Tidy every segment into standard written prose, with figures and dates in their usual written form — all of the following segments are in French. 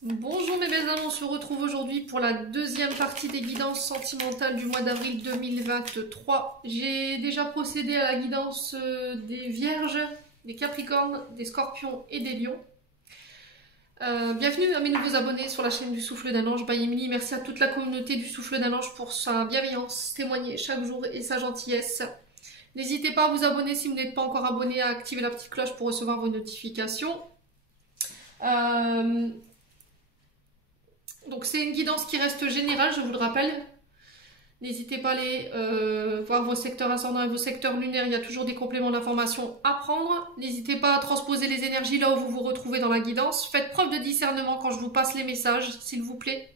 Bonjour mes belles âmes, on se retrouve aujourd'hui pour la deuxième partie des guidances sentimentales du mois d'avril 2023. J'ai déjà procédé à la guidance des Vierges, des Capricornes, des Scorpions et des Lions. Bienvenue à mes nouveaux abonnés sur la chaîne du Souffle d'un Ange by Emily. Merci à toute la communauté du Souffle d'un Ange pour sa bienveillance témoignée chaque jour et sa gentillesse. N'hésitez pas à vous abonner si vous n'êtes pas encore abonné, à activer la petite cloche pour recevoir vos notifications. Donc c'est une guidance qui reste générale, je vous le rappelle. N'hésitez pas à aller voir vos secteurs ascendants et vos secteurs lunaires, il y a toujours des compléments d'information à prendre. N'hésitez pas à transposer les énergies là où vous vous retrouvez dans la guidance. Faites preuve de discernement quand je vous passe les messages, s'il vous plaît.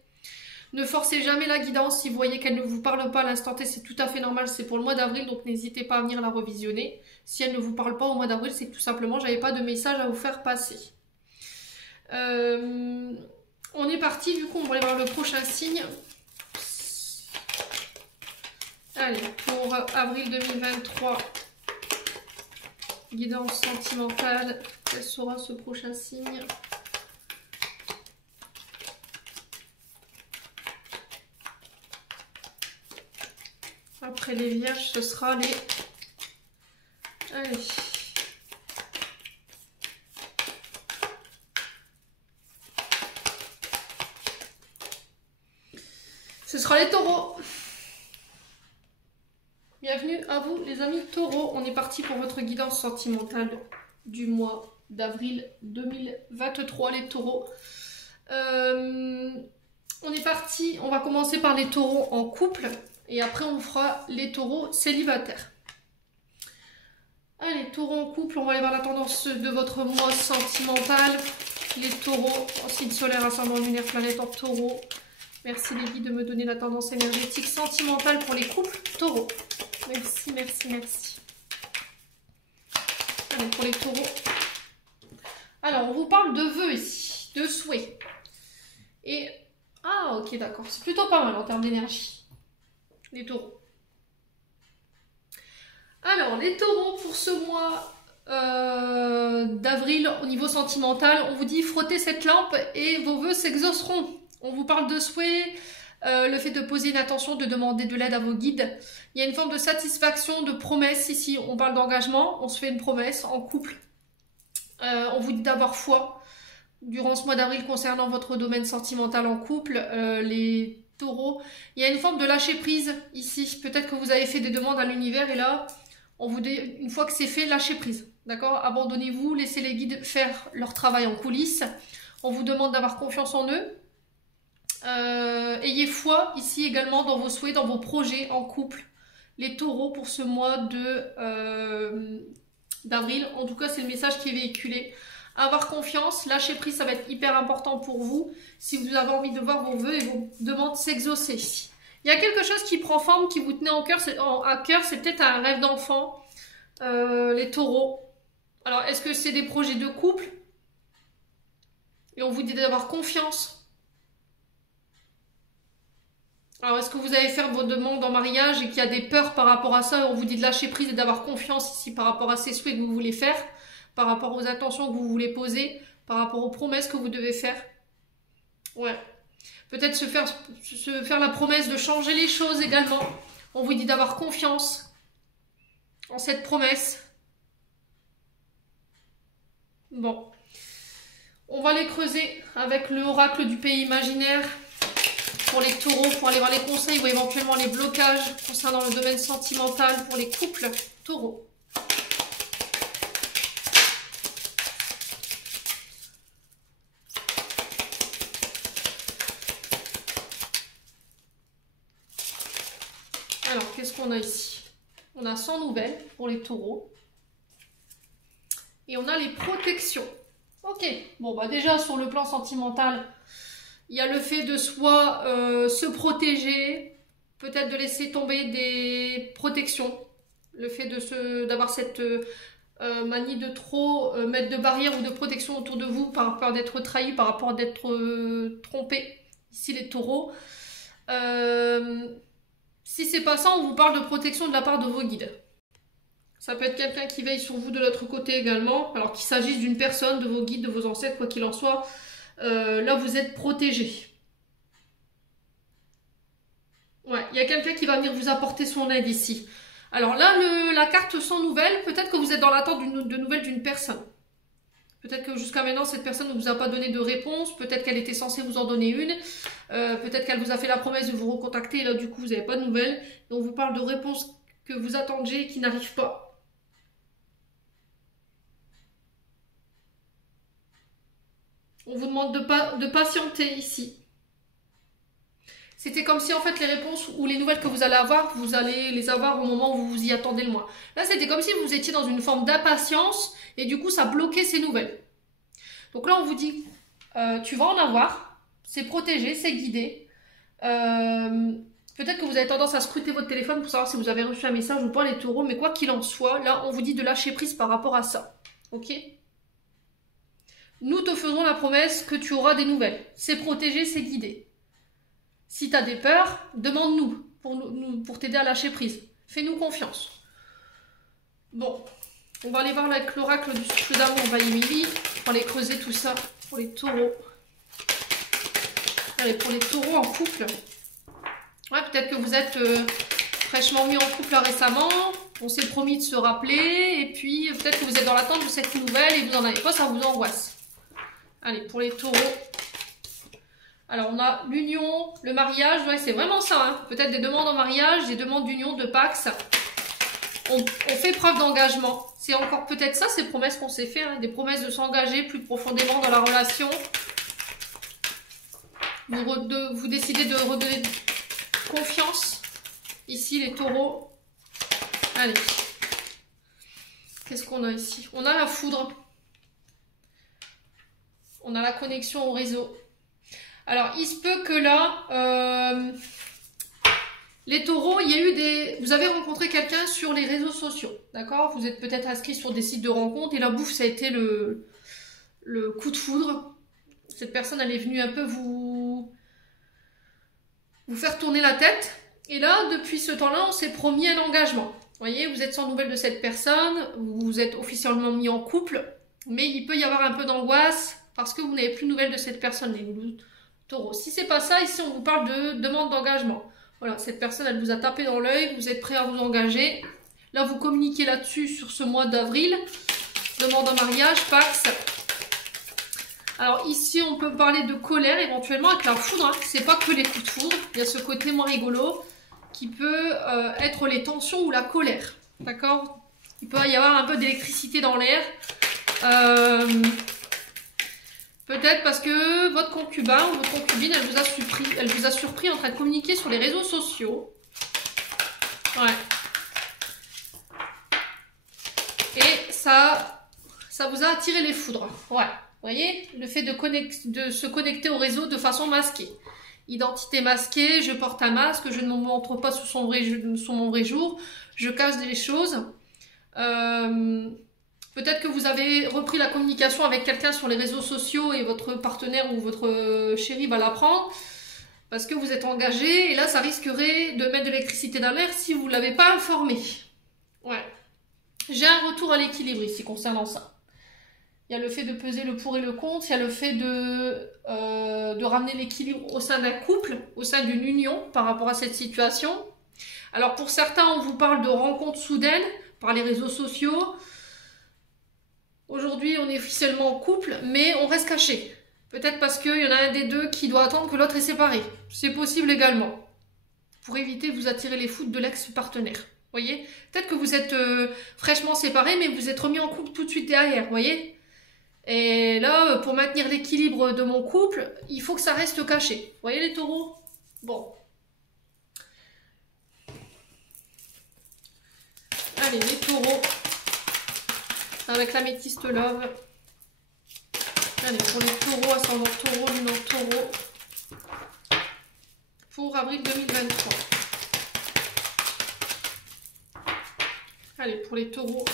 Ne forcez jamais la guidance si vous voyez qu'elle ne vous parle pas à l'instant T, c'est tout à fait normal, c'est pour le mois d'avril, donc n'hésitez pas à venir la revisionner. Si elle ne vous parle pas au mois d'avril, c'est que tout simplement, j'avais pas de message à vous faire passer. On est parti, du coup, on va aller voir le prochain signe. Allez, pour avril 2023, guidance sentimentale, quel sera ce prochain signe? Après les Vierges, ce sera les... Allez. Ce sera les taureaux. Bienvenue à vous les amis taureaux. On est parti pour votre guidance sentimentale du mois d'avril 2023 les taureaux. On est parti, on va commencer par les taureaux en couple et après on fera les taureaux célibataires. Allez, taureaux en couple, on va aller voir la tendance de votre mois sentimental. Les taureaux en signe solaire, ascendant lunaire, planète en taureau. Merci les guides de me donner la tendance énergétique sentimentale pour les couples taureaux. Merci, merci, merci. Allez, pour les taureaux. Alors, on vous parle de vœux ici, de souhaits. Et... Ah, ok, d'accord. C'est plutôt pas mal en termes d'énergie. Les taureaux. Alors, les taureaux, pour ce mois d'avril, au niveau sentimental, on vous dit frottez cette lampe et vos vœux s'exauceront. On vous parle de souhaits, le fait de poser une attention, de demander de l'aide à vos guides. Il y a une forme de satisfaction, de promesse ici. On parle d'engagement, on se fait une promesse en couple. On vous dit d'avoir foi durant ce mois d'avril concernant votre domaine sentimental en couple. Les taureaux, il y a une forme de lâcher prise ici. Peut-être que vous avez fait des demandes à l'univers et là, on vous dit, une fois que c'est fait, lâchez prise. D'accord? Abandonnez-vous, laissez les guides faire leur travail en coulisses. On vous demande d'avoir confiance en eux. Ayez foi ici également dans vos souhaits, dans vos projets en couple. Les taureaux pour ce mois d'avril. En tout cas, c'est le message qui est véhiculé. Avoir confiance, lâcher prise, ça va être hyper important pour vous. Si vous avez envie de voir vos vœux et vos demandes s'exaucer. Il y a quelque chose qui prend forme, qui vous tenait à cœur, c'est peut-être un rêve d'enfant. Les taureaux. Alors, est-ce que c'est des projets de couple? Et on vous dit d'avoir confiance. Alors, est-ce que vous allez faire vos demandes en mariage et qu'il y a des peurs par rapport à ça? On vous dit de lâcher prise et d'avoir confiance ici par rapport à ces souhaits que vous voulez faire, par rapport aux attentions que vous voulez poser, par rapport aux promesses que vous devez faire. Ouais. Peut-être se faire la promesse de changer les choses également. On vous dit d'avoir confiance en cette promesse. Bon. On va les creuser avec l'oracle du pays imaginaire. Pour les taureaux, pour aller voir les conseils ou éventuellement les blocages concernant le domaine sentimental pour les couples taureaux. Alors, qu'est-ce qu'on a ici? On a 100 nouvelles pour les taureaux. Et on a les protections. Ok, bon bah déjà sur le plan sentimental, il y a le fait de soit se protéger, peut-être de laisser tomber des protections. Le fait d'avoir cette manie de trop mettre de barrières ou de protection autour de vous par peur d'être trahi, par rapport d'être trompé. Ici les taureaux. Si c'est pas ça, on vous parle de protection de la part de vos guides. Ça peut être quelqu'un qui veille sur vous de l'autre côté également, alors qu'il s'agisse d'une personne, de vos guides, de vos ancêtres, quoi qu'il en soit. là vous êtes protégé. Ouais, il y a quelqu'un qui va venir vous apporter son aide ici. Alors là, la carte sans nouvelles, peut-être que vous êtes dans l'attente de nouvelles d'une personne. Peut-être que jusqu'à maintenant, cette personne ne vous a pas donné de réponse. Peut-être qu'elle était censée vous en donner une. Peut-être qu'elle vous a fait la promesse de vous recontacter. Et là, du coup, vous n'avez pas de nouvelles. Et on vous parle de réponses que vous attendiez et qui n'arrivent pas. On vous demande de patienter ici. C'était comme si en fait les réponses ou les nouvelles que vous allez avoir, vous allez les avoir au moment où vous vous y attendez le moins. Là, c'était comme si vous étiez dans une forme d'impatience et du coup, ça bloquait ces nouvelles. Donc là, on vous dit, tu vas en avoir, c'est protégé, c'est guidé. Peut-être que vous avez tendance à scruter votre téléphone pour savoir si vous avez reçu un message ou pas, les taureaux, mais quoi qu'il en soit, là, on vous dit de lâcher prise par rapport à ça. Ok ? Nous te faisons la promesse que tu auras des nouvelles. C'est protégé, c'est guidé. Si tu as des peurs, demande-nous pour t'aider à lâcher prise. Fais-nous confiance. Bon, on va aller voir avec l'oracle du souffle d'amour Vaïmili. On va aller creuser tout ça pour les taureaux. Allez, pour les taureaux en couple. Ouais, peut-être que vous êtes fraîchement mis en couple récemment. On s'est promis de se rappeler. Et puis, peut-être que vous êtes dans l'attente de cette nouvelle et vous n'en avez pas, ça vous angoisse. Allez, pour les taureaux. Alors, on a l'union, le mariage. Ouais, c'est vraiment ça. Hein. Peut-être des demandes en mariage, des demandes d'union, de Pax. On fait preuve d'engagement. C'est encore peut-être ça, ces promesses qu'on s'est fait. Hein. Des promesses de s'engager plus profondément dans la relation. Vous décidez de redonner confiance. Ici, les taureaux. Allez. Qu'est-ce qu'on a ici? On a la foudre. On a la connexion au réseau. Alors, il se peut que là, les taureaux, il y a eu vous avez rencontré quelqu'un sur les réseaux sociaux, d'accord? Vous êtes peut-être inscrit sur des sites de rencontres et la bouffe, ça a été le coup de foudre. Cette personne, elle est venue un peu vous faire tourner la tête. Et là, depuis ce temps-là, on s'est promis un engagement. Vous voyez, vous êtes sans nouvelles de cette personne, vous êtes officiellement mis en couple, mais il peut y avoir un peu d'angoisse parce que vous n'avez plus de nouvelles de cette personne, les taureaux. Si c'est pas ça, ici, on vous parle de demande d'engagement. Voilà, cette personne, elle vous a tapé dans l'œil, vous êtes prêt à vous engager. Là, vous communiquez là-dessus sur ce mois d'avril. Demande en mariage, Pax. Alors ici, on peut parler de colère éventuellement avec la foudre. Hein. C'est pas que les coups de foudre. Il y a ce côté moins rigolo qui peut être les tensions ou la colère. D'accord? Il peut y avoir un peu d'électricité dans l'air. Peut-être parce que votre concubin ou votre concubine, elle vous a surpris en train de communiquer sur les réseaux sociaux. Ouais. Et ça vous a attiré les foudres. Ouais. Vous voyez, le fait de se connecter au réseau de façon masquée. Identité masquée, je porte un masque, je ne me montre pas sous mon vrai jour, je cache des choses. Peut-être que vous avez repris la communication avec quelqu'un sur les réseaux sociaux et votre partenaire ou votre chéri va l'apprendre parce que vous êtes engagé et là, ça risquerait de mettre de l'électricité dans l'air si vous ne l'avez pas informé. Ouais. J'ai un retour à l'équilibre ici concernant ça. Il y a le fait de peser le pour et le contre, il y a le fait de ramener l'équilibre au sein d'un couple, au sein d'une union par rapport à cette situation. Alors pour certains, on vous parle de rencontres soudaines par les réseaux sociaux. Aujourd'hui, on est officiellement en couple, mais on reste caché. Peut-être parce qu'il y en a un des deux qui doit attendre que l'autre est séparé. C'est possible également. Pour éviter de vous attirer les foudres de l'ex-partenaire. Voyez? Peut-être que vous êtes fraîchement séparés, mais vous êtes remis en couple tout de suite derrière. Voyez? Et là, pour maintenir l'équilibre de mon couple, il faut que ça reste caché. Vous voyez les taureaux? Bon. Allez, les taureaux. Avec l'améthyste love. Allez, pour les taureaux, ascendant taureau, lune en taureau. Pour avril 2023. Allez, pour les taureaux.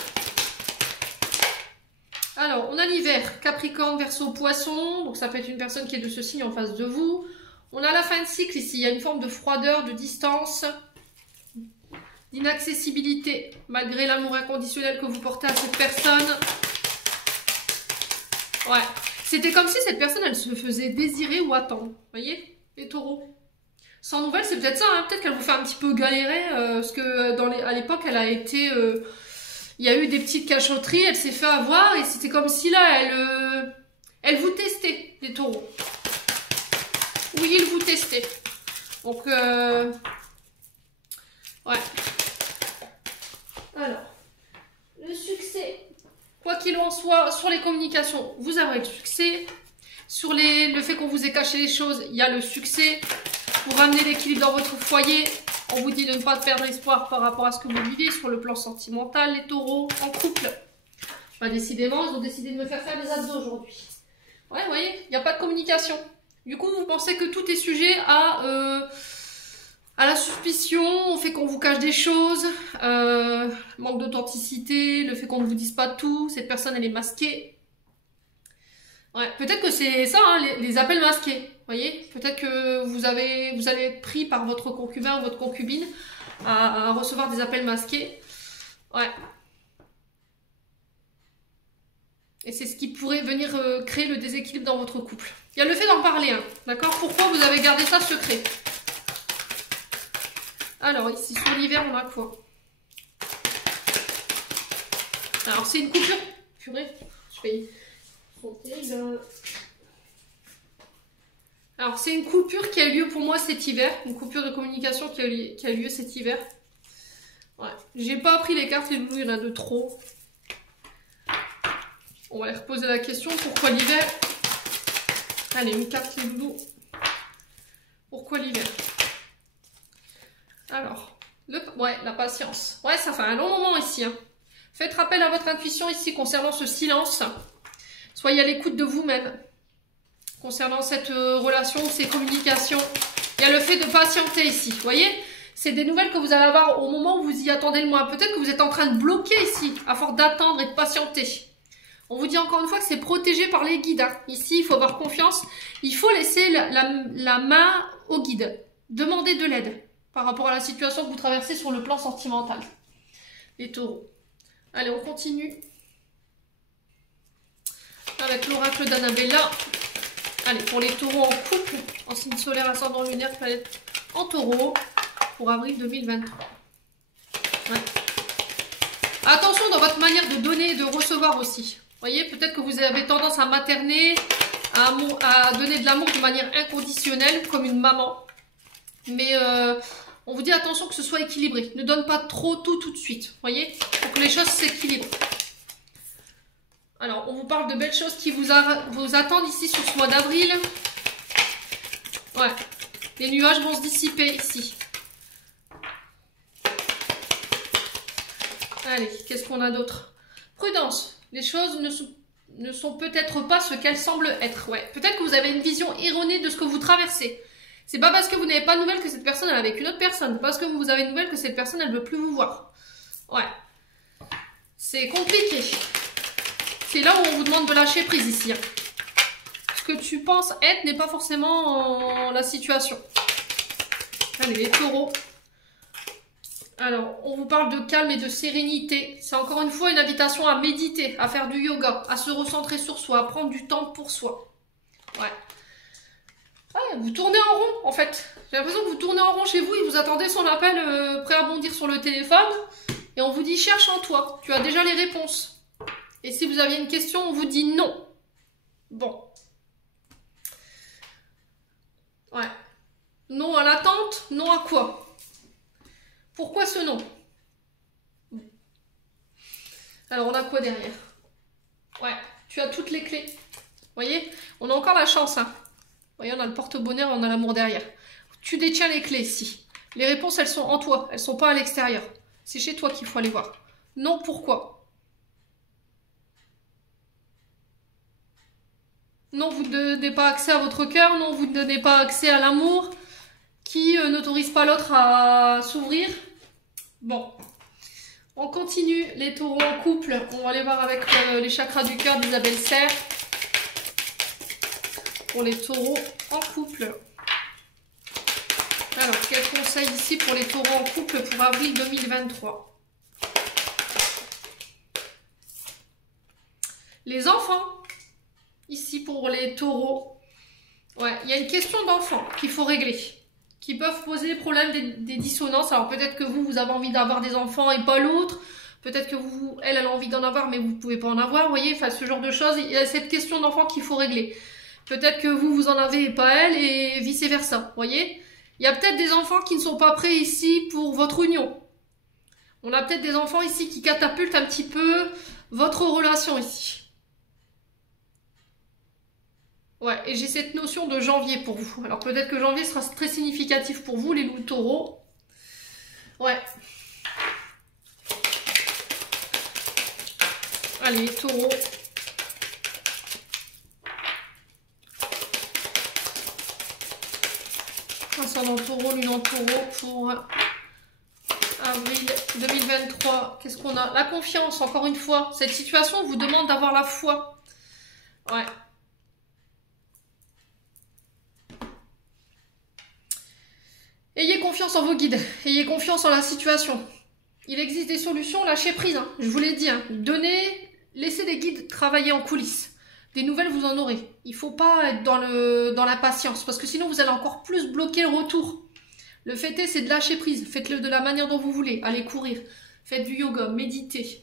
Alors, on a l'hiver, Capricorne, Verseau, Poisson. Donc, ça peut être une personne qui est de ce signe en face de vous. On a la fin de cycle ici. Il y a une forme de froideur, de distance, d'inaccessibilité, malgré l'amour inconditionnel que vous portez à cette personne. Ouais. C'était comme si cette personne, elle se faisait désirer ou attendre. Vous voyez, les taureaux. Sans nouvelles, c'est peut-être ça. Hein. Peut-être qu'elle vous fait un petit peu galérer. Parce que à l'époque, elle a été... il y a eu des petites cachotteries. Elle s'est fait avoir. Et c'était comme si là, elle vous testait, les taureaux. Oui, il vous testait. Donc, ouais. Alors, le succès... Quoi qu'il en soit, sur les communications, vous aurez le succès. Sur le fait qu'on vous ait caché les choses, il y a le succès. Pour ramener l'équilibre dans votre foyer, on vous dit de ne pas perdre espoir par rapport à ce que vous vivez sur le plan sentimental, les taureaux, en couple. Bah, décidément, ils ont décidé de me faire des abdos aujourd'hui. Ouais, vous voyez, il n'y a pas de communication. Du coup, vous pensez que tout est sujet à la suspicion, au fait qu'on vous cache des choses, manque d'authenticité, le fait qu'on ne vous dise pas tout, cette personne elle est masquée. Ouais, peut-être que c'est ça, hein, les appels masqués, vous voyez. Peut-être que vous allez être pris par votre concubin ou votre concubine à recevoir des appels masqués. Ouais. Et c'est ce qui pourrait venir créer le déséquilibre dans votre couple. Il y a le fait d'en parler, hein, d'accord? Pourquoi vous avez gardé ça secret? Alors, ici, sur l'hiver, on a quoi? Alors, c'est une coupure. Purée, je vais y là. Alors, c'est une coupure qui a eu lieu pour moi cet hiver. Une coupure de communication qui a eu lieu cet hiver. Ouais. J'ai pas pris les cartes, les loulous, il y en a de trop. On va aller reposer la question. Pourquoi l'hiver? Allez, une carte, les loulous. Pourquoi l'hiver? Alors, ouais, la patience. Ouais, ça fait un long moment ici. Hein. Faites rappel à votre intuition ici concernant ce silence. Soyez à l'écoute de vous-même. Concernant cette relation, ces communications. Il y a le fait de patienter ici. Vous voyez? C'est des nouvelles que vous allez avoir au moment où vous y attendez le moins. Peut-être que vous êtes en train de bloquer ici, à force d'attendre et de patienter. On vous dit encore une fois que c'est protégé par les guides. Hein. Ici, il faut avoir confiance. Il faut laisser la main au guide. Demandez de l'aide par rapport à la situation que vous traversez sur le plan sentimental. Les taureaux. Allez, on continue. Avec l'oracle d'Annabella. Allez, pour les taureaux en couple, en signe solaire, ascendant lunaire, planète en taureau, pour avril 2023. Ouais. Attention dans votre manière de donner et de recevoir aussi. Vous voyez, peut-être que vous avez tendance à materner, à donner de l'amour de manière inconditionnelle, comme une maman. Mais on vous dit attention que ce soit équilibré. Ne donne pas trop tout de suite. Vous voyez, pour que les choses s'équilibrent. Alors, on vous parle de belles choses qui vous attendent ici sur ce mois d'avril. Ouais, les nuages vont se dissiper ici. Allez, qu'est-ce qu'on a d'autre? Prudence. Les choses ne sont peut-être pas ce qu'elles semblent être. Ouais, peut-être que vous avez une vision erronée de ce que vous traversez. C'est pas parce que vous n'avez pas de nouvelles que cette personne est avec une autre personne. C'est parce que vous avez de nouvelles que cette personne, elle ne veut plus vous voir. Ouais. C'est compliqué. C'est là où on vous demande de lâcher prise ici. Hein. Ce que tu penses être n'est pas forcément la situation. Allez, les taureaux. Alors, on vous parle de calme et de sérénité. C'est encore une fois une invitation à méditer, à faire du yoga, à se recentrer sur soi, à prendre du temps pour soi. Ouais. Ouais, vous tournez en rond, en fait. J'ai l'impression que vous tournez en rond chez vous et vous attendez son appel prêt à bondir sur le téléphone. Et on vous dit, cherche en toi. Tu as déjà les réponses. Et si vous aviez une question, on vous dit non. Bon. Ouais. Non à l'attente, non à quoi? Pourquoi ce non? Alors, on a quoi derrière? Ouais, tu as toutes les clés. Vous voyez? On a encore la chance, hein. Vous voyez, on a le porte-bonheur, on a l'amour derrière. Tu détiens les clés ici. Les réponses, elles sont en toi. Elles ne sont pas à l'extérieur. C'est chez toi qu'il faut aller voir. Non, pourquoi? Non, vous ne donnez pas accès à votre cœur. Non, vous ne donnez pas accès à l'amour qui n'autorise pas l'autre à s'ouvrir. Bon. On continue. Les taureaux en couple. On va aller voir avec les chakras du cœur d'Isabelle Serre. Pour les taureaux en couple. Alors, quel conseil ici pour les taureaux en couple pour avril 2023? Les enfants. Ici, pour les taureaux. Ouais, il y a une question d'enfant qu'il faut régler. Qui peuvent poser des problèmes, des dissonances. Alors peut-être que vous avez envie d'avoir des enfants et pas l'autre. Peut-être que elle a envie d'en avoir, mais vous ne pouvez pas en avoir. Vous voyez, enfin, ce genre de choses. Il y a cette question d'enfant qu'il faut régler. Peut-être que vous en avez et pas elle, et vice-versa. Vous voyez, il y a peut-être des enfants qui ne sont pas prêts ici pour votre union. On a peut-être des enfants ici qui catapultent un petit peu votre relation ici. Ouais, et j'ai cette notion de janvier pour vous. Alors peut-être que janvier sera très significatif pour vous, les loups taureaux. Ouais. Allez, taureaux. Ascendant taureau, lune en taureau pour avril 2023. Qu'est-ce qu'on a? La confiance, encore une fois. Cette situation vous demande d'avoir la foi. Ouais. Ayez confiance en vos guides, ayez confiance en la situation. Il existe des solutions, lâchez prise, hein. Je vous l'ai dit. Hein. Laissez les guides travailler en coulisses. Des nouvelles, vous en aurez. Il ne faut pas être dans l'impatience, parce que sinon vous allez encore plus bloquer le retour. Le fait est, c'est de lâcher prise. Faites-le de la manière dont vous voulez. Allez courir, faites du yoga, méditez.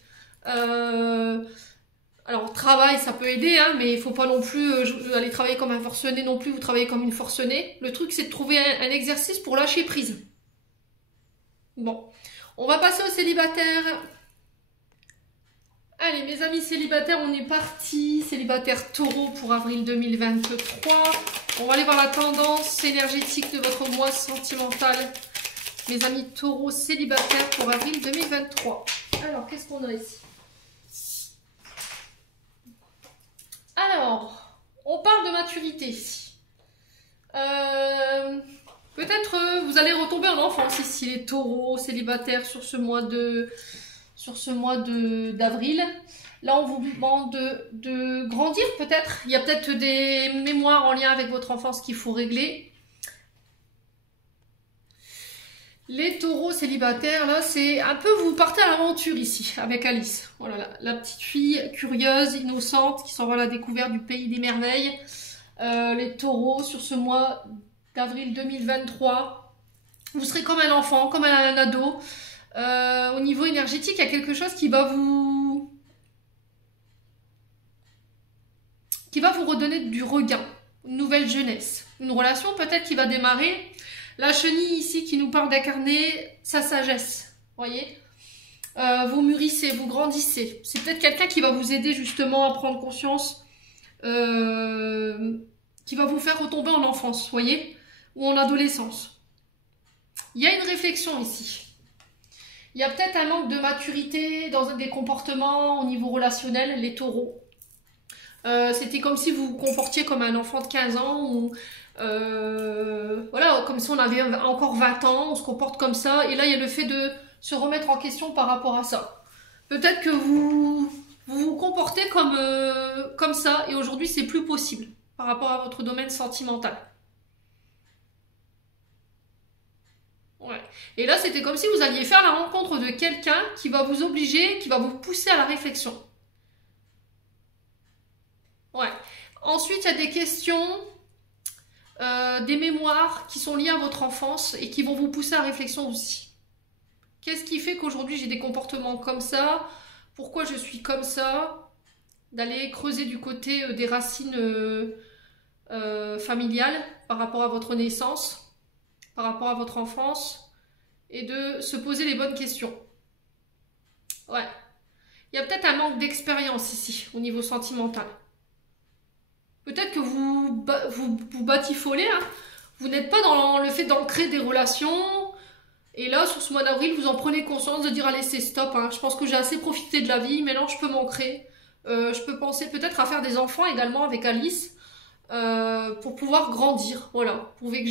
Alors, travail, ça peut aider, hein, mais il ne faut pas non plus aller travailler comme un forcené non plus, vous travaillez comme une forcenée. Le truc, c'est de trouver un exercice pour lâcher prise. Bon, on va passer aux célibataires. Allez, mes amis célibataires, on est parti. Célibataire taureau pour avril 2023. On va aller voir la tendance énergétique de votre mois sentimental. Mes amis taureaux célibataires pour avril 2023. Alors, qu'est-ce qu'on a ici? Alors, on parle de maturité ici. Peut-être vous allez retomber en enfance ici, les taureaux célibataires sur ce mois d'avril. Là, on vous demande de grandir peut-être. Il y a peut-être des mémoires en lien avec votre enfance qu'il faut régler. Les taureaux célibataires, là, c'est un peu, vous partez à l'aventure ici, avec Alice. Voilà, la petite fille curieuse, innocente, qui s'en va à la découverte du pays des merveilles. Les taureaux, sur ce mois d'avril 2023, vous serez comme un enfant, comme un ado. Au niveau énergétique, il y a quelque chose qui va vous redonner du regain, une nouvelle jeunesse. Une relation peut-être qui va démarrer. La chenille ici qui nous parle d'incarner sa sagesse, voyez. Vous mûrissez, vous grandissez. C'est peut-être quelqu'un qui va vous aider justement à prendre conscience, qui va vous faire retomber en enfance, voyez, ou en adolescence. Il y a une réflexion ici. Il y a peut-être un manque de maturité dans des comportements au niveau relationnel, les taureaux. C'était comme si vous vous comportiez comme un enfant de 15 ans ou... voilà, comme si on avait encore 20 ans, on se comporte comme ça, et là il y a le fait de se remettre en question par rapport à ça. Peut-être que vous vous comportez comme ça, et aujourd'hui c'est plus possible par rapport à votre domaine sentimental. Ouais. Et là c'était comme si vous alliez faire la rencontre de quelqu'un qui va vous obliger, qui va vous pousser à la réflexion. Ouais. Ensuite il y a des questions... des mémoires qui sont liées à votre enfance et qui vont vous pousser à réflexion aussi. Qu'est-ce qui fait qu'aujourd'hui j'ai des comportements comme ça? Pourquoi je suis comme ça? D'aller creuser du côté des racines familiales par rapport à votre naissance, par rapport à votre enfance, et de se poser les bonnes questions. Ouais. Il y a peut-être un manque d'expérience ici, au niveau sentimental. Peut-être que vous batifolez, hein. Vous n'êtes pas dans le fait d'ancrer des relations. Et là, sur ce mois d'avril, vous en prenez conscience de dire allez, c'est stop. Hein. Je pense que j'ai assez profité de la vie. Maintenant, je peux m'ancrer. Je peux penser peut-être à faire des enfants également avec Alice pour pouvoir grandir. Voilà, prouver que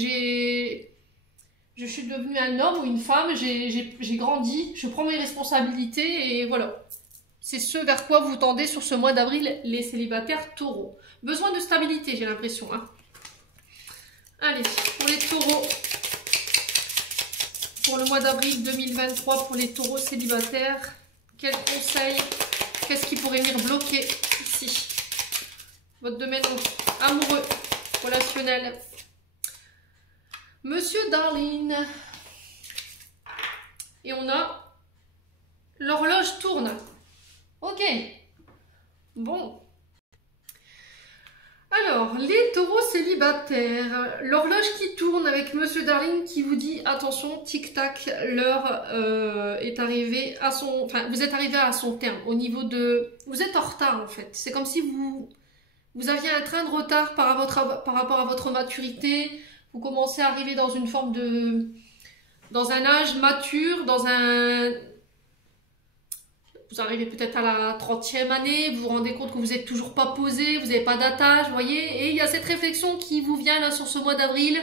je suis devenue un homme ou une femme. J'ai grandi. Je prends mes responsabilités et voilà. C'est ce vers quoi vous tendez sur ce mois d'avril, les célibataires taureaux. Besoin de stabilité, j'ai l'impression. Hein. Allez, pour les taureaux, pour le mois d'avril 2023, pour les taureaux célibataires, quels conseils? Qu'est-ce qui pourrait venir bloquer ici? votre domaine amoureux, relationnel. Monsieur Darling. Et on a l'horloge tourne. Ok. Bon. Alors, les taureaux célibataires. L'horloge qui tourne avec Monsieur Darling qui vous dit attention, tic-tac, l'heure est arrivée à son... Enfin, vous êtes arrivé à son terme. Au niveau de... Vous êtes en retard en fait. C'est comme si vous aviez un train de retard par rapport à votre maturité. Vous commencez à arriver dans une forme de... Dans un âge mature, vous arrivez peut-être à la 30e année, vous vous rendez compte que vous n'êtes toujours pas posé, vous n'avez pas d'attache, vous voyez. Et il y a cette réflexion qui vous vient là sur ce mois d'avril.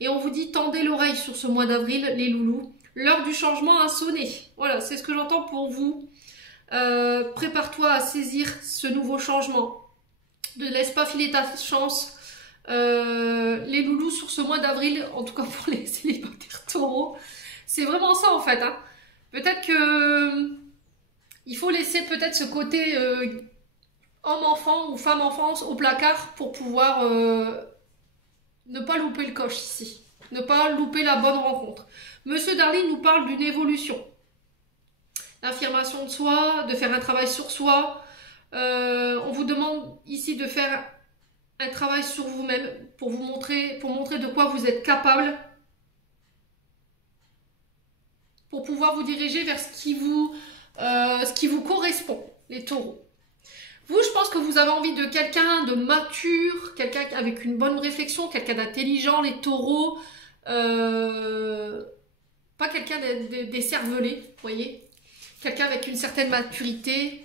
Et on vous dit, tendez l'oreille sur ce mois d'avril, les loulous. L'heure du changement a sonné. Voilà, c'est ce que j'entends pour vous. Prépare-toi à saisir ce nouveau changement. Ne laisse pas filer ta chance. Les loulous sur ce mois d'avril, en tout cas pour les célibataires taureaux, c'est vraiment ça en fait. Hein. Peut-être que il faut laisser peut-être ce côté homme-enfant ou femme-enfance au placard pour pouvoir ne pas louper le coche ici. Ne pas louper la bonne rencontre. Monsieur Darling nous parle d'une évolution. L'affirmation de soi, de faire un travail sur soi. On vous demande ici de faire un travail sur vous-même pour montrer de quoi vous êtes capable. Pour pouvoir vous diriger vers ce qui vous correspond, les taureaux. Vous, je pense que vous avez envie de quelqu'un de mature, quelqu'un avec une bonne réflexion, quelqu'un d'intelligent, les taureaux. Pas quelqu'un d'écervelé, vous voyez. Quelqu'un avec une certaine maturité.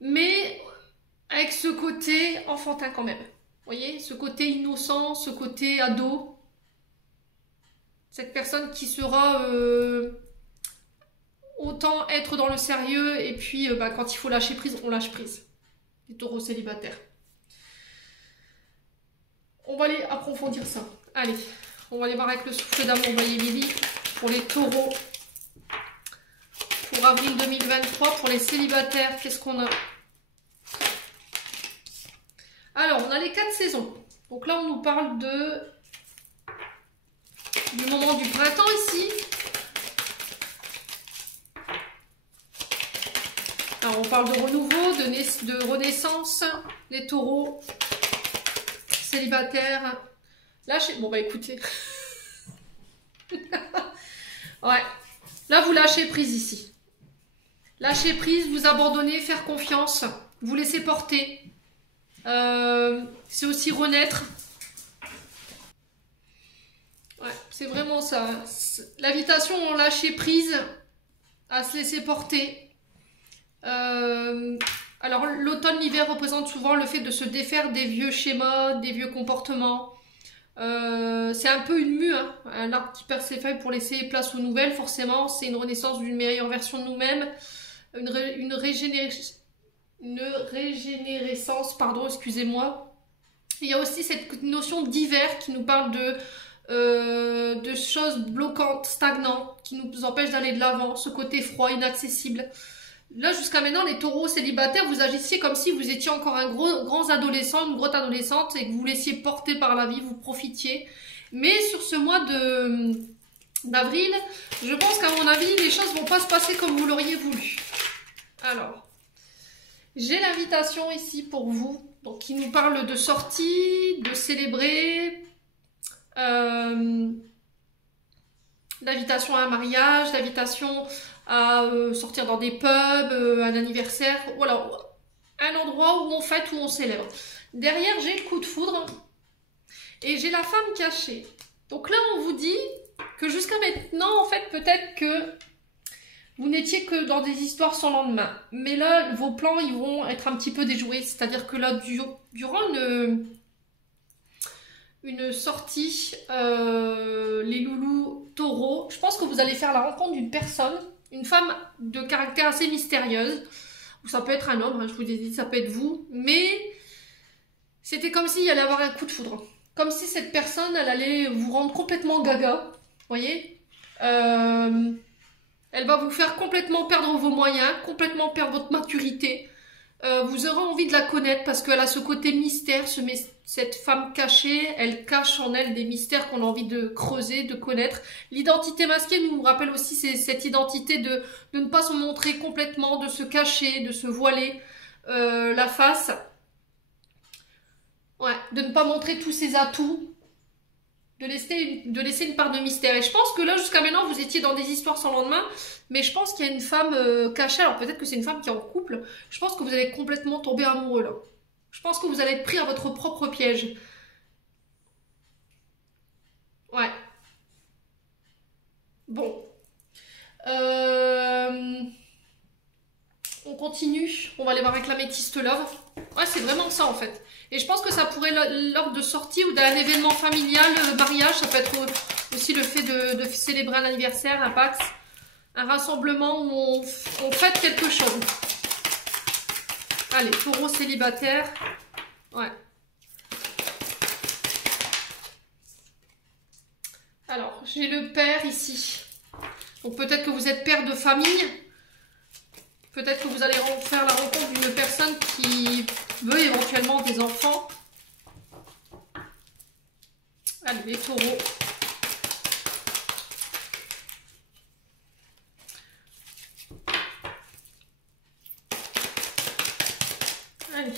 Mais avec ce côté enfantin quand même. Vous voyez, ce côté innocent, ce côté ado. Cette personne qui sera... autant être dans le sérieux et puis quand il faut lâcher prise, on lâche prise. Les taureaux célibataires. On va aller approfondir ça. Allez, on va aller voir avec le souffle d'amour, voyez Bibi, pour les taureaux. Pour avril 2023, pour les célibataires, qu'est-ce qu'on a? Alors, on a les 4 saisons. Donc là, on nous parle du moment du printemps ici. Alors, on parle de renouveau, de renaissance, les taureaux, célibataires. Lâchez. Bon, bah écoutez. Ouais. Là, vous lâchez prise ici. Lâchez prise, vous abandonnez, faire confiance, vous laisser porter. C'est aussi renaître. Ouais, c'est vraiment ça. L'invitation, on lâcher prise, à se laisser porter. Alors l'automne, l'hiver représente souvent le fait de se défaire des vieux schémas, des vieux comportements. C'est un peu une mue, hein, un arbre qui perd ses feuilles pour laisser place aux nouvelles. Forcément, c'est une renaissance d'une meilleure version de nous-mêmes, une régénérescence, pardon, excusez-moi. Il y a aussi cette notion d'hiver qui nous parle de choses bloquantes, stagnantes, qui nous empêchent d'aller de l'avant, ce côté froid, inaccessible. Là, jusqu'à maintenant, les taureaux célibataires, vous agissiez comme si vous étiez encore un grand adolescent, une grosse adolescente, et que vous vous laissiez porter par la vie, vous profitiez. Mais sur ce mois d'avril, je pense qu'à mon avis, les choses vont pas se passer comme vous l'auriez voulu. Alors, j'ai l'invitation ici pour vous, donc qui nous parle de sortie, de célébrer, l'invitation à un mariage, l'invitation à sortir dans des pubs, un anniversaire, voilà, un endroit où on fête, où on célèbre. Derrière, j'ai le coup de foudre et j'ai la femme cachée. Donc là, on vous dit que jusqu'à maintenant, en fait, peut-être que vous n'étiez que dans des histoires sans lendemain. Mais là, vos plans, ils vont être un petit peu déjoués. C'est-à-dire que là, durant une sortie, les loulous taureaux, je pense que vous allez faire la rencontre d'une personne, une femme de caractère assez mystérieuse, ou ça peut être un homme, hein, je vous ai dit, ça peut être vous, mais c'était comme s'il allait avoir un coup de foudre. Comme si cette personne, elle allait vous rendre complètement gaga, vous voyez. Elle va vous faire complètement perdre vos moyens, complètement perdre votre maturité. Vous aurez envie de la connaître parce qu'elle a ce côté mystère, cette femme cachée, elle cache en elle des mystères qu'on a envie de creuser, de connaître. L'identité masquée nous rappelle aussi cette identité de ne pas se montrer complètement, de se cacher, de se voiler la face. Ouais, de ne pas montrer tous ses atouts. De laisser une part de mystère. Et je pense que là, jusqu'à maintenant, vous étiez dans des histoires sans lendemain, mais je pense qu'il y a une femme cachée, alors peut-être que c'est une femme qui est en couple, je pense que vous allez complètement tomber amoureux là. Je pense que vous allez être pris à votre propre piège. Ouais. Bon. On continue. On va aller voir avec l'améthyste love. Ouais, c'est vraiment ça en fait. Et je pense que ça pourrait, lors de sortie ou d'un événement familial, mariage, ça peut être aussi le fait de célébrer un anniversaire, un Pax, un rassemblement où on fête quelque chose. Allez, taureau célibataire. Ouais. Alors, j'ai le père ici. Donc peut-être que vous êtes père de famille. Peut-être que vous allez faire la rencontre d'une personne qui veut éventuellement des enfants. Allez, les taureaux. Allez.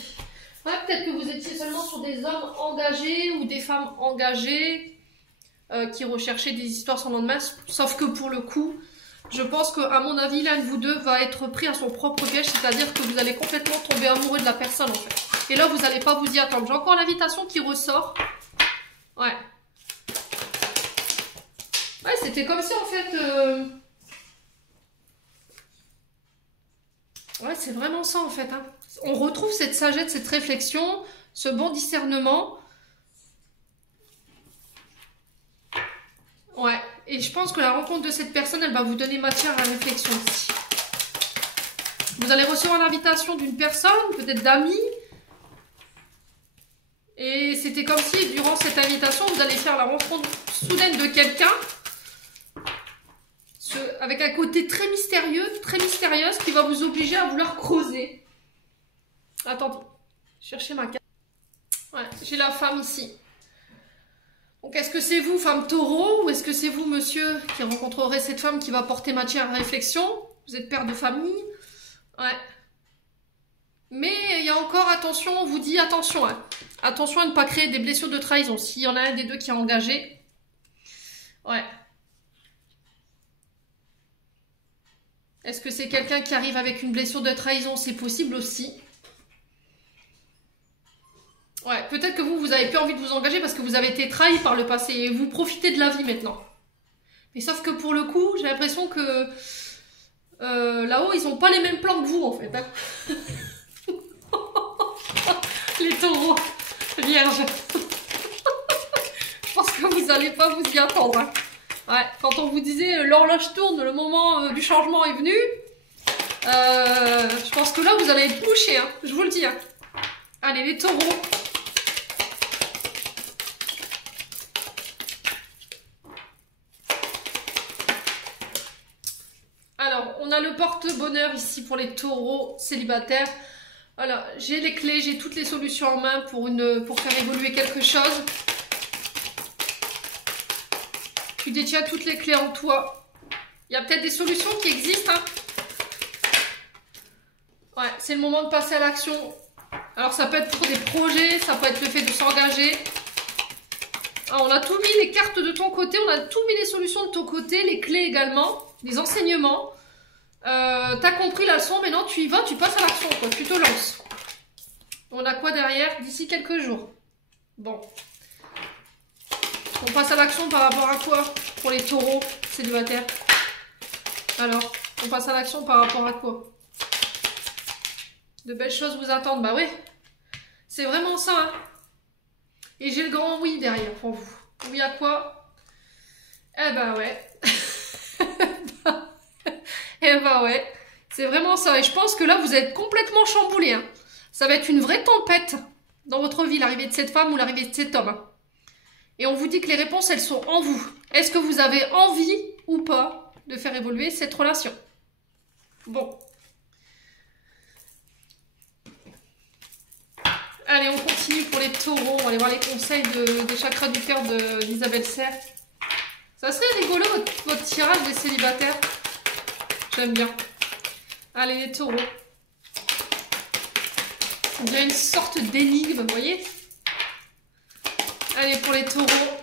Ouais, peut-être que vous étiez seulement sur des hommes engagés ou des femmes engagées qui recherchaient des histoires sans lendemain. Sauf que pour le coup, je pense qu'à mon avis, l'un de vous deux va être pris à son propre piège, c'est-à-dire que vous allez complètement tomber amoureux de la personne en fait. Et là, vous n'allez pas vous y attendre. J'ai encore l'invitation qui ressort. Ouais. Ouais, c'était comme si en fait... Ouais, c'est vraiment ça en fait. Hein. On retrouve cette sagesse, cette réflexion, ce bon discernement. Ouais, et je pense que la rencontre de cette personne, elle va vous donner matière à réflexion aussi. Vous allez recevoir l'invitation d'une personne, peut-être d'amis. Et c'était comme si, durant cette invitation, vous allez faire la rencontre soudaine de quelqu'un avec un côté très mystérieux, très mystérieuse, qui va vous obliger à vouloir creuser. Attendez, cherchez ma carte. Ouais, j'ai la femme ici. Donc, est-ce que c'est vous, femme taureau, ou est-ce que c'est vous, monsieur, qui rencontrerez cette femme qui va porter matière à réflexion? Vous êtes père de famille. Ouais. Mais il y a encore, attention, on vous dit attention. Hein. Attention à ne pas créer des blessures de trahison. S'il y en a un des deux qui est engagé. Ouais. Est-ce que c'est quelqu'un qui arrive avec une blessure de trahison? C'est possible aussi. Ouais, peut-être que vous n'avez plus envie de vous engager parce que vous avez été trahi par le passé et vous profitez de la vie maintenant. Mais sauf que pour le coup, j'ai l'impression que là-haut, ils n'ont pas les mêmes plans que vous, en fait. Hein. Les taureaux, vierges. Je pense que vous n'allez pas vous y attendre. Hein. Ouais, quand on vous disait l'horloge tourne, le moment du changement est venu, je pense que là, vous allez être couchés, hein, je vous le dis. Hein. Allez, les taureaux. Alors, on a le porte-bonheur ici pour les taureaux célibataires. Voilà, j'ai les clés, j'ai toutes les solutions en main pour faire évoluer quelque chose. Tu détiens toutes les clés en toi. Il y a peut-être des solutions qui existent. Hein. Ouais, c'est le moment de passer à l'action. Alors, ça peut être pour des projets, ça peut être le fait de s'engager. On a tout mis, les cartes de ton côté, on a tout mis les solutions de ton côté, les clés également, les enseignements. T'as compris la leçon, maintenant tu y vas, tu passes à l'action, tu te lances. On a quoi derrière? D'ici quelques jours. Bon. On passe à l'action par rapport à quoi? Pour les taureaux célibataires. Alors, on passe à l'action par rapport à quoi? De belles choses vous attendent, bah oui. C'est vraiment ça, hein. Et j'ai le grand oui derrière pour vous. Oui à quoi? Eh ben ouais. Eh ben ouais. C'est vraiment ça. Et je pense que là, vous êtes complètement chamboulés. Hein. Ça va être une vraie tempête dans votre vie, l'arrivée de cette femme ou l'arrivée de cet homme. Hein. Et on vous dit que les réponses, elles sont en vous. Est-ce que vous avez envie ou pas de faire évoluer cette relation? Bon. Allez, on continue pour les taureaux. On va aller voir les conseils des chakras du cœur d'Isabelle Serre. Ça serait rigolo, votre tirage des célibataires. J'aime bien. Allez, les taureaux. Il y a une sorte d'énigme, vous voyez? Allez, pour les taureaux.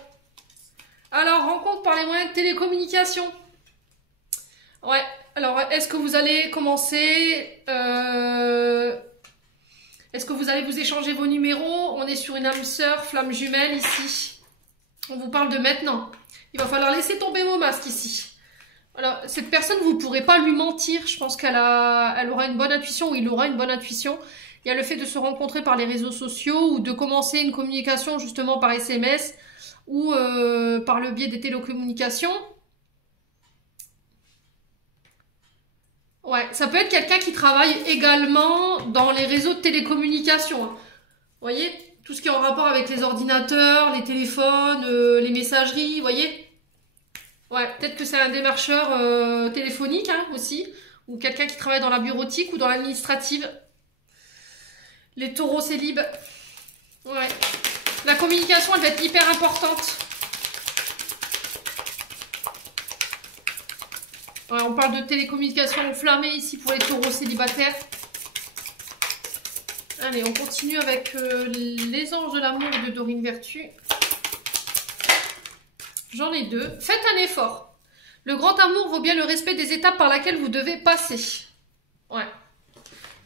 Alors, rencontre par les moyens de télécommunication. Ouais, alors, est-ce que vous allez commencer... Est-ce que vous allez vous échanger vos numéros? On est sur une âme sœur, flamme jumelle ici. On vous parle de maintenant. Il va falloir laisser tomber vos masques ici. Alors, cette personne, vous ne pourrez pas lui mentir. Je pense qu'elle aura une bonne intuition ou il aura une bonne intuition. Il y a le fait de se rencontrer par les réseaux sociaux ou de commencer une communication justement par SMS ou par le biais des télécommunications. Ouais, ça peut être quelqu'un qui travaille également dans les réseaux de télécommunications. Vous voyez, tout ce qui est en rapport avec les ordinateurs, les téléphones, les messageries, vous voyez. Ouais, peut-être que c'est un démarcheur téléphonique aussi, ou quelqu'un qui travaille dans la bureautique ou dans l'administrative. Les taureaux célibes. Ouais. La communication, elle va être hyper importante. Ouais, on parle de télécommunication enflammée ici pour les taureaux célibataires. Allez, on continue avec les anges de l'amour de Dorine Vertu. J'en ai deux. Faites un effort. Le grand amour vaut bien le respect des étapes par lesquelles vous devez passer. Ouais.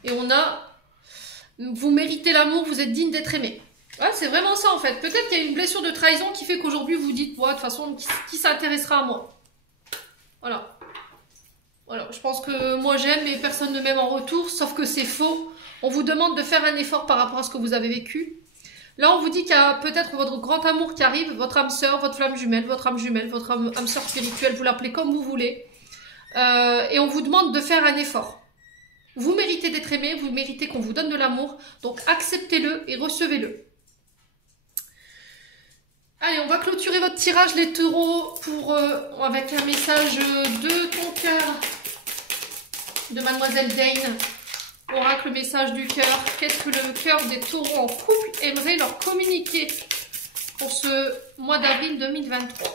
Et on a... Vous méritez l'amour, vous êtes digne d'être aimé. Ouais, c'est vraiment ça en fait. Peut-être qu'il y a une blessure de trahison qui fait qu'aujourd'hui vous dites, ouais, de toute façon, qui s'intéressera à moi? Voilà. Voilà, je pense que moi j'aime et personne ne m'aime en retour, sauf que c'est faux. On vous demande de faire un effort par rapport à ce que vous avez vécu. Là, on vous dit qu'il y a peut-être votre grand amour qui arrive, votre âme sœur, votre flamme jumelle, votre âme sœur spirituelle, vous l'appelez comme vous voulez. Et on vous demande de faire un effort. Vous méritez d'être aimé, vous méritez qu'on vous donne de l'amour, donc acceptez-le et recevez-le. Allez, on va clôturer votre tirage, les taureaux, avec un message de ton cœur, de Mademoiselle Dane. Oracle, message du cœur. Qu'est-ce que le cœur des taureaux en couple aimerait leur communiquer pour ce mois d'avril 2023?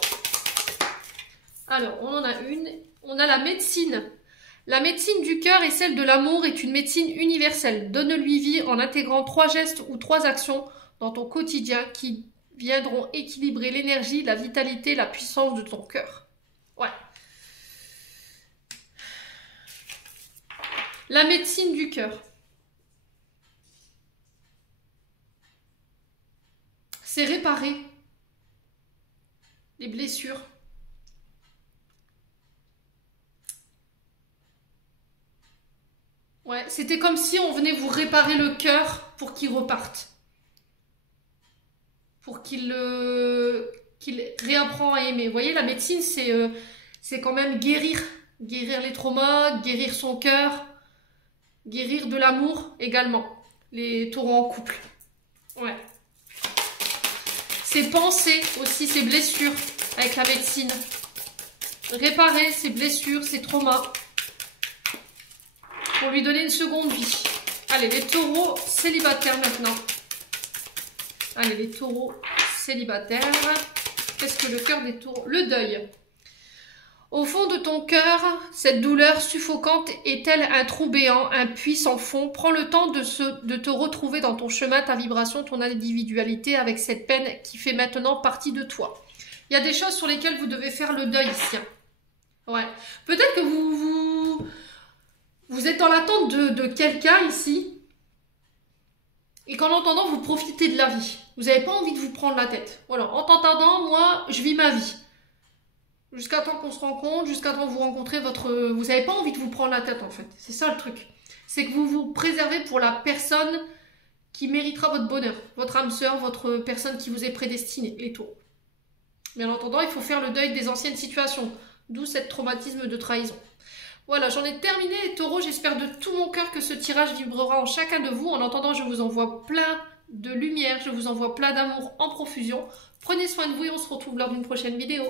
Alors, on en a une. On a la médecine. La médecine du cœur et celle de l'amour est une médecine universelle. Donne-lui vie en intégrant 3 gestes ou 3 actions dans ton quotidien qui viendront équilibrer l'énergie, la vitalité, la puissance de ton cœur. Ouais. La médecine du cœur. C'est réparer les blessures. Ouais, c'était comme si on venait vous réparer le cœur pour qu'il reparte. Pour qu'il réapprend à aimer. Vous voyez, la médecine, c'est quand même guérir. Guérir les traumas, guérir son cœur, guérir de l'amour également. Les taureaux en couple. Ouais. Ses pensées aussi, ses blessures avec la médecine. Réparer ses blessures, ses traumas. Pour lui donner une seconde vie. Allez, les taureaux célibataires maintenant. Allez, les taureaux célibataires. Qu'est-ce que le cœur des taureaux? Le deuil. Au fond de ton cœur, cette douleur suffocante est telle un trou béant, un puits sans fond. Prends le temps de te retrouver dans ton chemin, ta vibration, ton individualité avec cette peine qui fait maintenant partie de toi. Il y a des choses sur lesquelles vous devez faire le deuil ici. Ouais. Peut-être que vous êtes dans l'attente de quelqu'un ici et qu'en l'entendant, vous profitez de la vie. Vous n'avez pas envie de vous prendre la tête. Voilà. En t'entendant, moi, je vis ma vie. Jusqu'à temps qu'on se rencontre, jusqu'à temps que vous rencontrez vous n'avez pas envie de vous prendre la tête en fait. C'est ça le truc. C'est que vous vous préservez pour la personne qui méritera votre bonheur. Votre âme sœur, votre personne qui vous est prédestinée, les taureaux. Mais en attendant, il faut faire le deuil des anciennes situations. D'où cette traumatisme de trahison. Voilà, j'en ai terminé les taureaux. J'espère de tout mon cœur que ce tirage vibrera en chacun de vous. En attendant, je vous envoie plein de lumière. Je vous envoie plein d'amour en profusion. Prenez soin de vous et on se retrouve lors d'une prochaine vidéo.